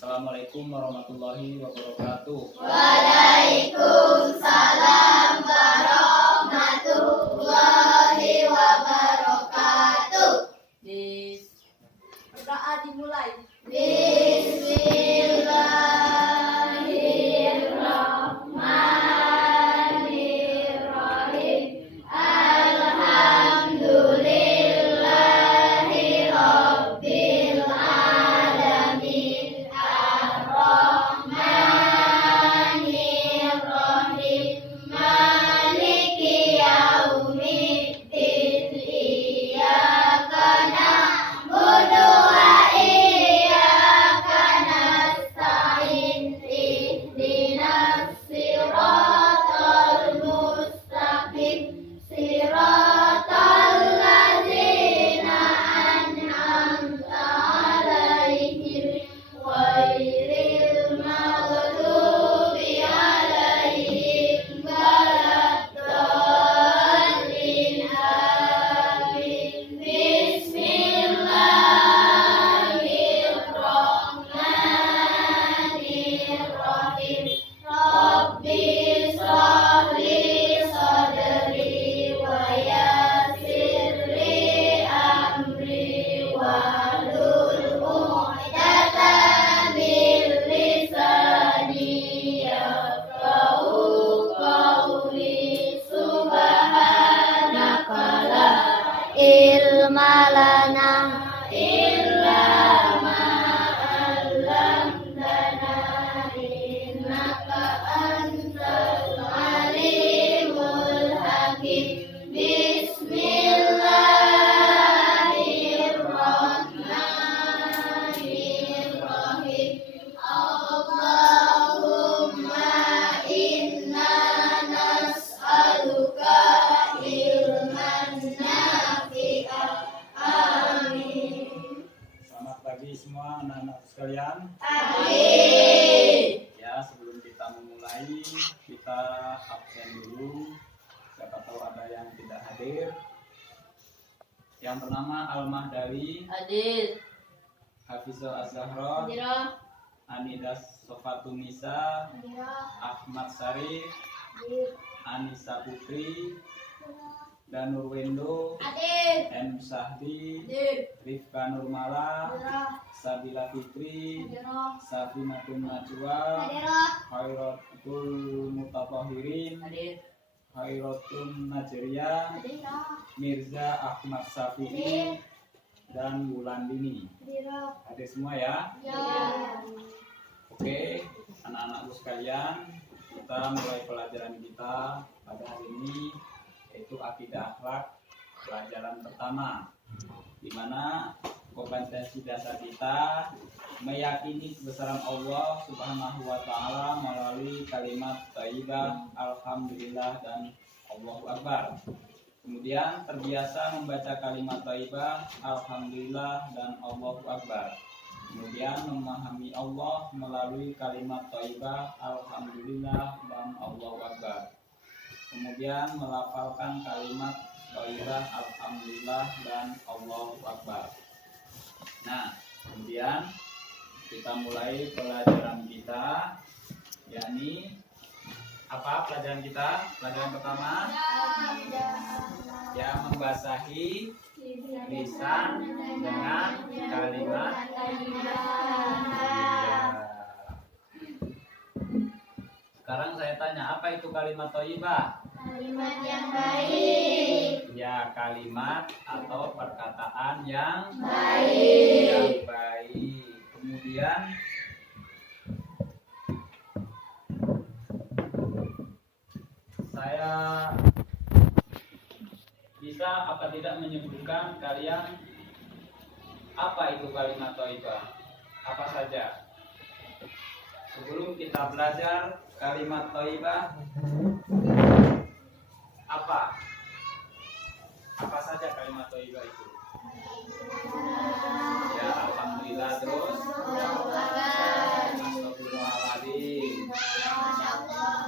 Assalamualaikum warahmatullahi wabarakatuh. Waalaikumsalam warahmatullahi wabarakatuh. Berdoa dimulai. Bismillahirrahmanirrahim. Alhamdulillahi rabbil alamin. Ar-Rahmanirrahim. Maliki yaumiddin. Iyyaka na'budu wa iyyaka nasta'in. Ihdinas siratal mustaqim. Siratal ladzina an'amta 'alaihim ghairil maghdubi 'alaihim waladdallin. Amin. Bismillahirrahmanirrahim. Rabbi shrah li sadri wa yassir li amri wahlul 'uqdatam min lisani yafqahu qawli. Subhanaka la ilma lana illa ma 'allamtana innaka antal alimul hakim. Bismillahirrahmanirrahim. Allahumma inna nas'aluka ilman nafi'an. Amin. Selamat pagi semua anak-anak sekalian. Amin. Ya, sebelum kita memulai, kita absen dulu. Siapa tahu ada yang tidak hadir. Yang pertama Al-Mahdari, Hadir. Hafizah Az-Zahra, Hadirah. Anidas Sofatunisa, Hadirah. Ahmad Sarif, Hadir. Anissa Putri, dan Nurwendo, Hadir. M. Sahdi, Hadir. Rifka Nurmala, Hadirah. Sabila Fitri, Hadirah. Safinatun Najwa, Hadirah. Khairatul Mutatahirin, Hadir. Khairatun Najriya, Hadirah. Mirza Ahmad Safi'i, dan Wulandini. Hadirah. Hadir semua ya. Ya. Oke, anak-anakku sekalian, kita mulai pelajaran kita pada hari ini, yaitu akidah akhlak, pelajaran pertama, di mana kompetensi dasar kita meyakini kebesaran Allah Subhanahu wa Ta'ala melalui kalimat thayyibah, alhamdulillah, dan Allahu Akbar. Kemudian terbiasa membaca kalimat thayyibah, alhamdulillah, dan Allahu Akbar. Kemudian memahami Allah melalui kalimat thayyibah, alhamdulillah, dan Allahu Akbar. Kemudian melafalkan kalimat thayyibah, alhamdulillah, dan Allahu Akbar. Nah, kemudian kita mulai pelajaran kita, yakni apa pelajaran kita? Pelajaran pertama, ya, membasahi lisan dengan kalimat thayyibah. Sekarang saya tanya, apa itu kalimat thayyibah? Kalimat yang baik. Ya, kalimat atau perkataan yang Baik. baik. Kemudian saya bisa apa tidak menyebutkan kalian apa itu kalimat thayyibah? Apa saja? Sebelum kita belajar kalimat thayyibah, apa saja kalimat thayyibah itu? Ya, alhamdulillah, terus astagfirullahaladzim,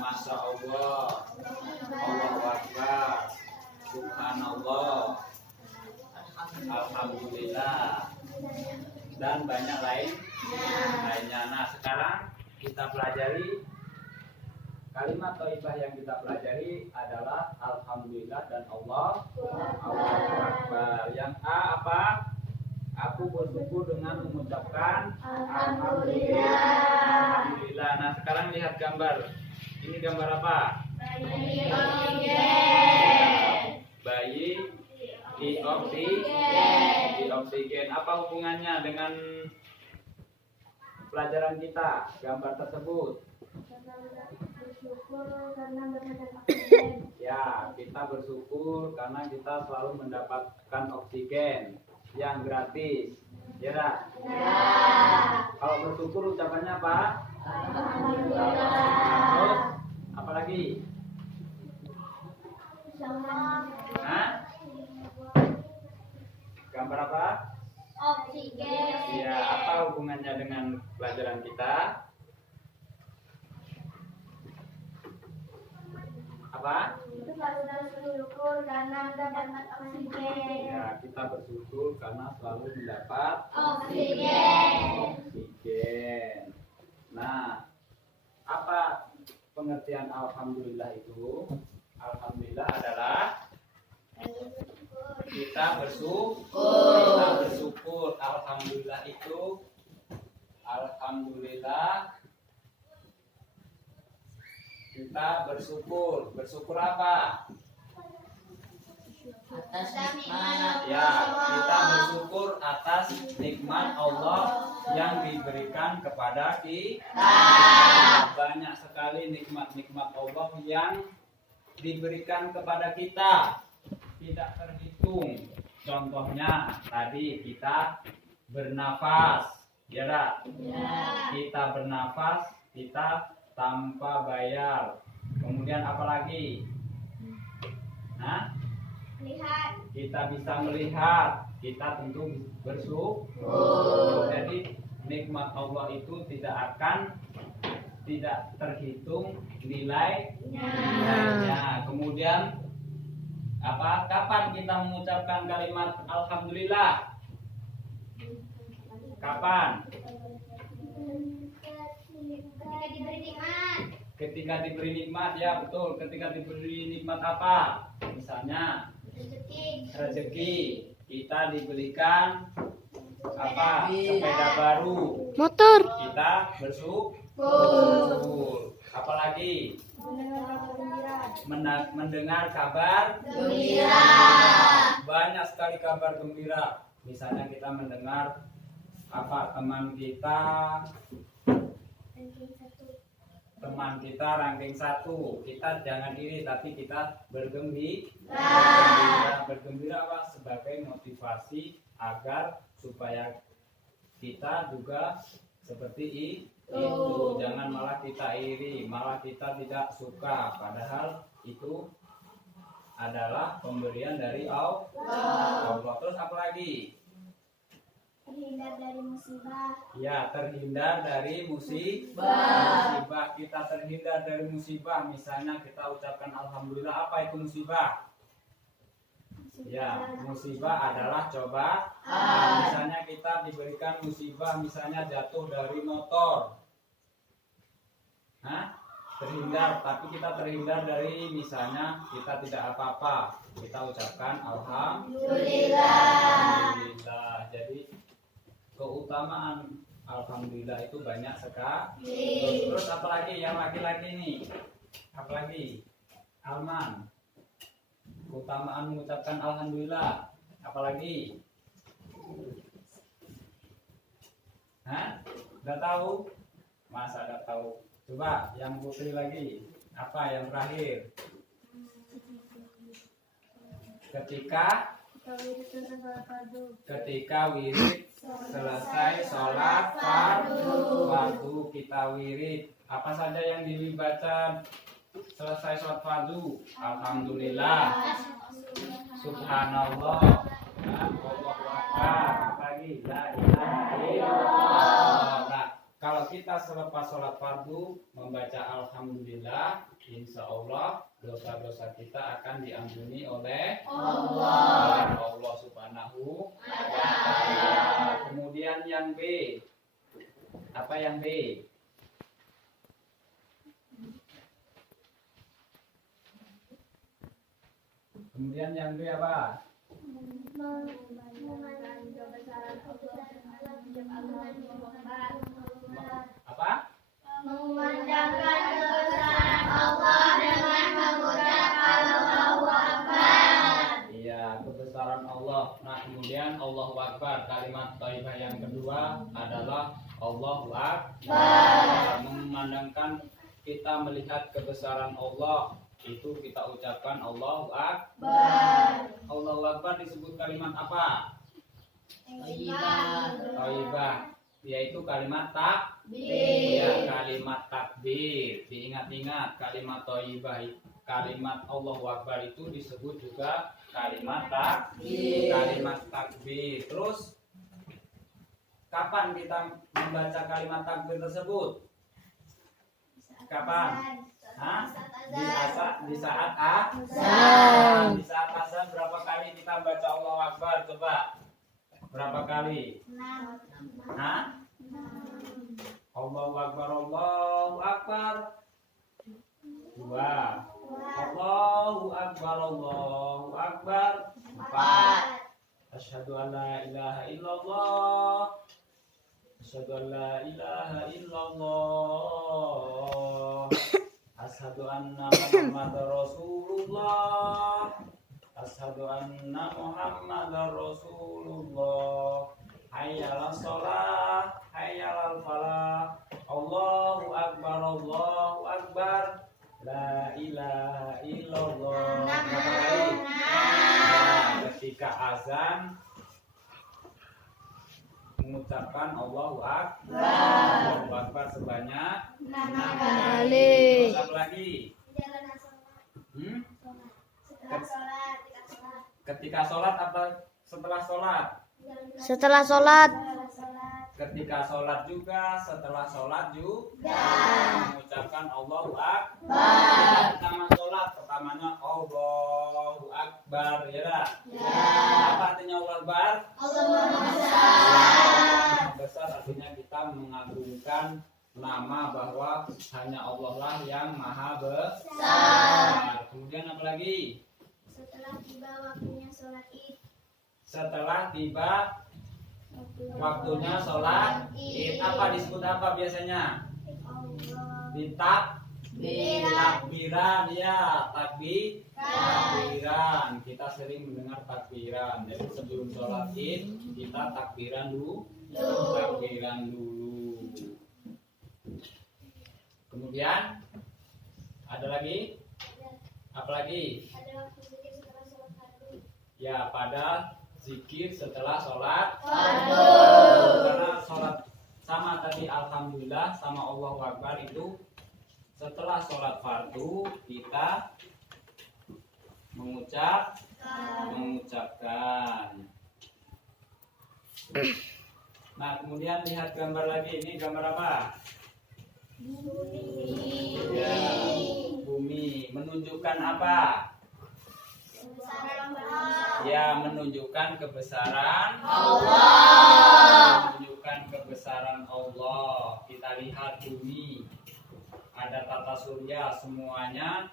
masya Allah, Allahu Akbar, subhanallah, alhamdulillah, dan banyak lainnya. Nah, Nah, sekarang kita pelajari kalimat thayyibah yang kita pelajari adalah alhamdulillah dan Allahu Akbar. Yang A apa? Aku bersyukur dengan mengucapkan Alhamdulillah. Alhamdulillah. Nah, sekarang lihat gambar. Ini gambar apa? Bayi oksigen. Bayi di oksigen. Apa hubungannya dengan pelajaran kita? Gambar tersebut. Bersyukur karena berhadap oksigen. Ya, kita bersyukur karena kita selalu mendapatkan oksigen yang gratis. Ya, dah? Ya. Kalau bersyukur ucapannya apa? Alhamdulillah. Terus apa lagi? Hah? Gambar apa? Oksigen. Ya, apa hubungannya dengan pelajaran kita? Apa? Itu kalau bersyukur karena mendapat oksigen. Ya, kita bersyukur karena selalu mendapat Oksigen. oksigen. Nah, apa pengertian alhamdulillah itu? Alhamdulillah adalah kita bersyukur. Alhamdulillah itu alhamdulillah kita bersyukur. Bersyukur apa? Atas nikmat. Ya, kita bersyukur atas nikmat Allah yang diberikan kepada kita. Banyak sekali nikmat-nikmat Allah yang diberikan kepada kita, tidak terhitung. Contohnya tadi kita bernafas, ya dah? Ya. Kita bernafas, kita tanpa bayar. Kemudian apa lagi? Hah? Lihat. Kita bisa melihat, kita tentu bersyukur. Jadi nikmat Allah itu tidak terhitung nilainya. Kemudian apa? Kapan kita mengucapkan kalimat alhamdulillah? Kapan? Ketika diberi nikmat. Ketika diberi nikmat, ya betul. Ketika diberi nikmat apa? Misalnya rezeki, kita diberikan apa? Sepeda baru, Motor. kita bersyukur. Apalagi mendengar kabar Gembira. banyak sekali kabar gembira. Misalnya kita mendengar apa? Teman kita ranking 1, kita jangan iri tapi kita bergembira apa? Sebagai motivasi agar supaya kita juga seperti itu. Jangan malah kita iri, malah kita tidak suka, padahal itu adalah pemberian dari Allah. Terus apa lagi? Terhindar dari musibah. Ya, terhindar dari musibah. Kita terhindar dari musibah. Misalnya kita ucapkan alhamdulillah. Apa itu musibah? Ya, musibah adalah cobaan. Misalnya kita diberikan musibah, misalnya jatuh dari motor. Hah? Terhindar, tapi kita terhindar dari misalnya kita tidak apa-apa. Kita ucapkan alhamdulillah. Jadi keutamaan alhamdulillah itu banyak sekali. Terus apalagi yang laki-laki nih? Apalagi? Alman. Keutamaan mengucapkan alhamdulillah. Apalagi? Hah? Udah tahu? Masa udah tahu? Coba yang putri lagi. Apa yang terakhir? Ketika wirid selesai sholat fardu, kita wirid. Apa saja yang dibaca selesai sholat fardu? Alhamdulillah, subhanallah, Allahu akbar. Apa lagi? La ilaha illallah. Nah, kalau kita selepas sholat fardu membaca alhamdulillah, insya Allah dosa-dosa kita akan diampuni oleh Allah subhanahu wa ta'ala. Kemudian yang B, Apa yang B? Kemudian yang B apa? Mengumandangkan kebesaran Allah dengan mengucap Allahu Akbar. Apa? Mengumandangkan kebesaran Allah dengan mengucap Allahu Akbar. Iya, kebesaran Allah. Nah, kemudian Allahu Akbar. Kalimat thayyibah yang kedua adalah Allahu Akbar. Mengumandangkan kita melihat kebesaran Allah, itu kita ucapkan Allahu Akbar. Allahu Akbar disebut kalimat apa? Thayyibah, yaitu kalimat takbir. Ya, kalimat takbir. Diingat-ingat kalimat thayyibah, kalimat Allahu Akbar itu disebut juga kalimat takbir. Kalimat takbir. Terus kapan kita membaca kalimat takbir tersebut? Kapan? Hah? Di saat azan. Di saat azan berapa kali kita baca Allahu Akbar? Coba. Berapa kali? 6. Hah? Allahu Akbar, Allahu Akbar. 2. Allahu Akbar, Allahu Akbar. 4. Asyhadu an la ilaha illallah. Asyhadu an la ilaha illallah. Asyhadu anna Muhammadar Rasulullah. Asyhadu anna Muhammadar Rasulullah. Hayya 'alas shalah, hayya 'alal falah. Allahu Akbar, Allahu Akbar. La ilaha illallah. Nah, ketika azan mengucapkan Allahu Akbar. Allahu Akbar sebanyak 6 kali. Terus apa lagi? Ketika sholat apa setelah sholat? Setelah sholat. Ketika sholat juga, setelah sholat juga mengucapkan Allahu Akbar. Pertama sholat, pertamanya Allahu Akbar, ya dah? Apa artinya Allahu Akbar? Allah besar artinya kita mengagungkan nama bahwa hanya Allah lah yang maha besar. Kemudian apa lagi? Setelah tiba waktunya sholat Id. Setelah tiba waktunya sholat Id, apa disebut apa biasanya? Takbiran, ya, takbiran. Kita sering mendengar takbiran. Jadi sebelum sholat Id kita takbiran dulu. Kemudian ada lagi? Apa lagi? Ada waktu zikir setelah sholat fardu. Ya, pada zikir setelah sholat. Karena sholat sama tadi alhamdulillah sama Allahu Akbar itu setelah sholat fardu kita mengucapkan. Nah, kemudian lihat gambar lagi. Ini gambar apa? Ya, bumi. Menunjukkan apa? Ya, menunjukkan kebesaran Allah. Menunjukkan kebesaran Allah. Kita lihat bumi. Ada tata surya, semuanya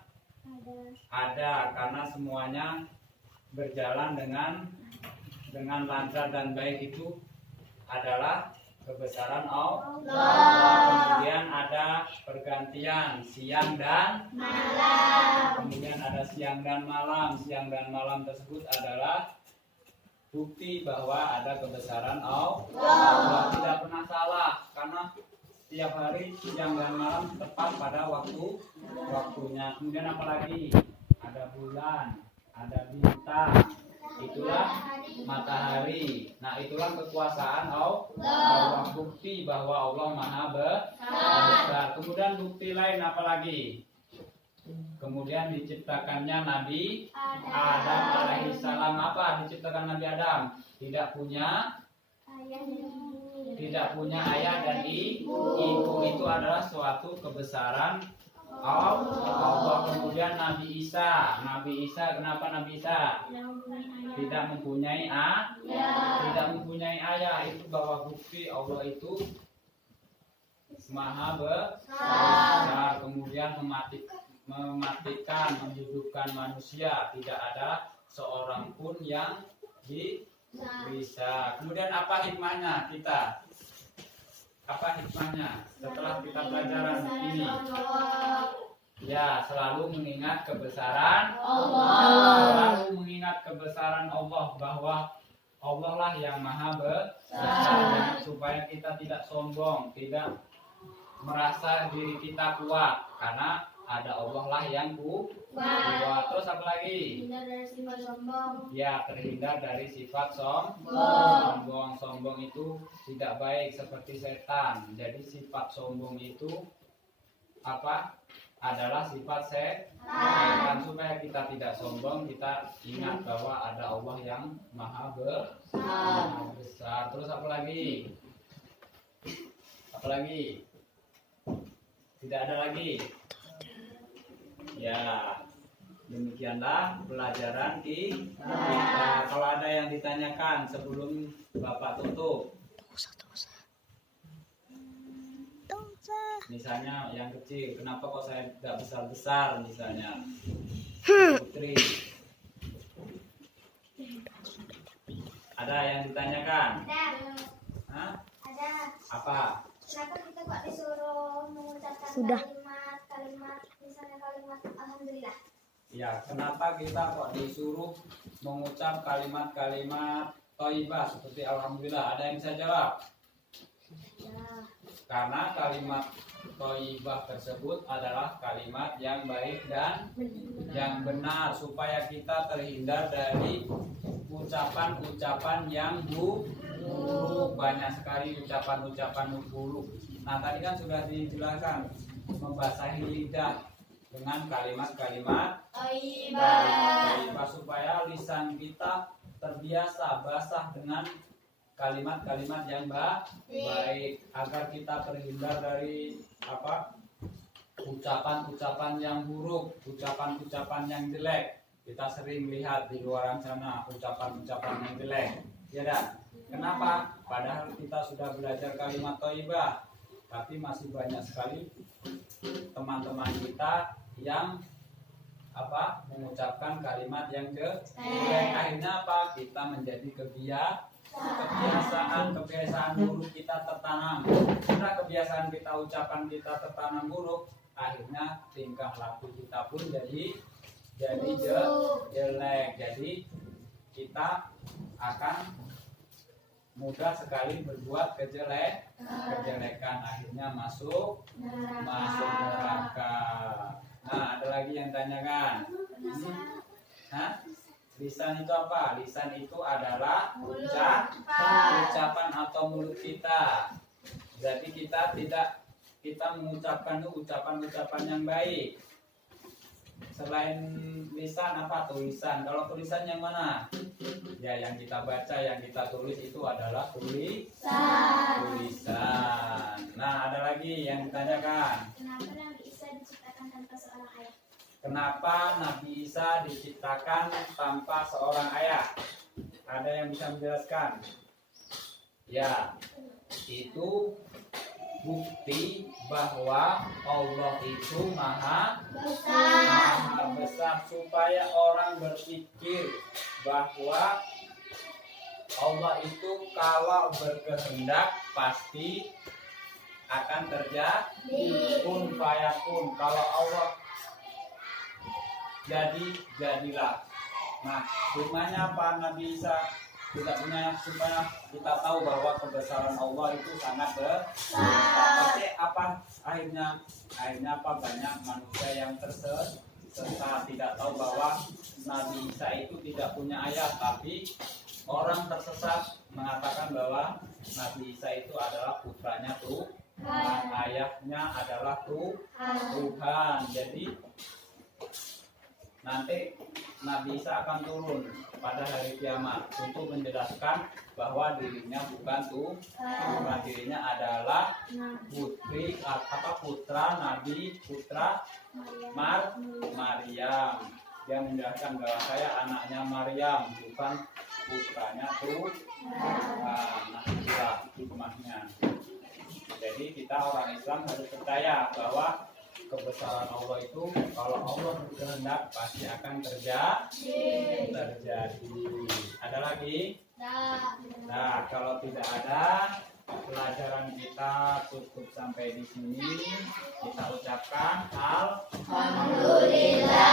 ada karena semuanya berjalan dengan lancar dan baik, itu adalah kebesaran Allah. Kemudian ada pergantian siang dan malam. Kemudian ada siang dan malam. Siang dan malam tersebut adalah bukti bahwa ada kebesaran Allah. Tidak pernah salah karena setiap hari siang dan malam tepat pada waktunya. Kemudian apa lagi? Ada bulan, ada bintang. Itulah matahari. Nah, itulah kekuasaan Allah. Bukti bahwa Allah Maha Besar. Kemudian bukti lain apa lagi? Kemudian diciptakannya Nabi Adam alaihissalam. Apa diciptakan Nabi Adam? Tidak punya ayah dan ibu. Itu adalah suatu kebesaran Allah. Kemudian Nabi Isa. Kenapa Nabi Isa tidak mempunyai ayah? Itu bahwa bukti Allah itu maha besar. Kemudian mematikan, menghidupkan manusia, tidak ada seorang pun yang bisa. Kemudian apa hikmahnya kita? Apa hikmahnya setelah kita pelajaran ini? Ya, selalu mengingat kebesaran Allah. Selalu mengingat kebesaran Allah, bahwa Allah lah yang maha besar. Supaya kita tidak sombong, tidak merasa diri kita kuat, karena ada Allah lah yang kuat. Terus apa lagi? Terhindar dari sifat sombong. Ya, terhindar dari sifat sombong. Sombong itu tidak baik, seperti setan. Jadi sifat sombong itu apa? Adalah sifat setan. Supaya kita tidak sombong, kita ingat bahwa ada Allah yang maha besar. Terus apa lagi? Apa lagi? Tidak ada lagi. Ya, demikianlah pelajaran kita. Kalau ada yang ditanyakan sebelum Bapak tutup, misalnya yang kecil, kenapa kok saya tidak besar-besar misalnya, Putri, ada yang ditanyakan? Hah? Ada. Apa? Kenapa kita kok disuruh mengucapkan Sudah. kalimat misalnya kalimat alhamdulillah? Ya, kenapa kita kok disuruh mengucap kalimat-kalimat thayyibah seperti alhamdulillah? Ada yang bisa jawab? Ya. Karena kalimat thayyibah tersebut adalah kalimat yang baik dan yang benar, supaya kita terhindar dari ucapan-ucapan yang buruk. Banyak sekali ucapan-ucapan buruk. Nah, tadi kan sudah dijelaskan, membasahi lidah dengan kalimat-kalimat thayyibah, supaya lisan kita terbiasa basah dengan kalimat-kalimat yang baik, agar kita terhindar dari apa? Ucapan-ucapan yang buruk, ucapan-ucapan yang jelek. Kita sering lihat di luar sana ucapan-ucapan yang jelek. Ya dah. Kenapa? Padahal kita sudah belajar kalimat thayyibah, tapi masih banyak sekali teman-teman kita yang apa? Mengucapkan kalimat yang jelek. Akhirnya apa? Kita menjadi kebiasaan buruk kita tertanam. Karena kebiasaan kita, ucapan kita tertanam buruk, akhirnya tingkah laku kita pun jadi jelek. Jadi kita akan mudah sekali berbuat kejelekan, akhirnya masuk neraka. Nah, ada lagi yang tanyakan? Hah? Lisan itu apa? Lisan itu adalah ucapan atau mulut kita. Jadi kita mengucapkan itu ucapan-ucapan yang baik. Selain lisan apa? Tulisan. Kalau tulisan yang mana? Ya, yang kita baca, yang kita tulis itu adalah tulisan. Nah, ada lagi yang ditanyakan. Kenapa Nabi Isa diciptakan tanpa seorang ayah? Kenapa Nabi Isa diciptakan tanpa seorang ayah? Ada yang bisa menjelaskan? Ya, itu bukti bahwa Allah itu maha besar, supaya orang berpikir bahwa Allah itu kalau berkehendak pasti akan terjadi, kun fayakun. Kalau Allah jadilah. Nah, hikmahnya apa? Nabi Isa tidak punya, supaya kita tahu bahwa kebesaran Allah itu sangat besar. Tapi apa akhirnya apa? Banyak manusia yang tersesat, tidak tahu bahwa Nabi Isa itu tidak punya ayah, tapi orang tersesat mengatakan bahwa Nabi Isa itu adalah putranya Tuhan, ayahnya adalah Tuhan. Jadi nanti Nabi Isa akan turun pada hari kiamat untuk menjelaskan bahwa dirinya bukan Tuhan, dirinya adalah putra Nabi, putra Maryam. Dia menjelaskan bahwa saya anaknya Maryam, bukan putranya Tuhan. Nah, itulah hikmahnya. Jadi kita orang Islam harus percaya bahwa kebesaran Allah itu kalau Allah berkehendak pasti akan terjadi. Ada lagi? Nah, kalau tidak ada, pelajaran kita cukup sampai di sini. Kita ucapkan alhamdulillah.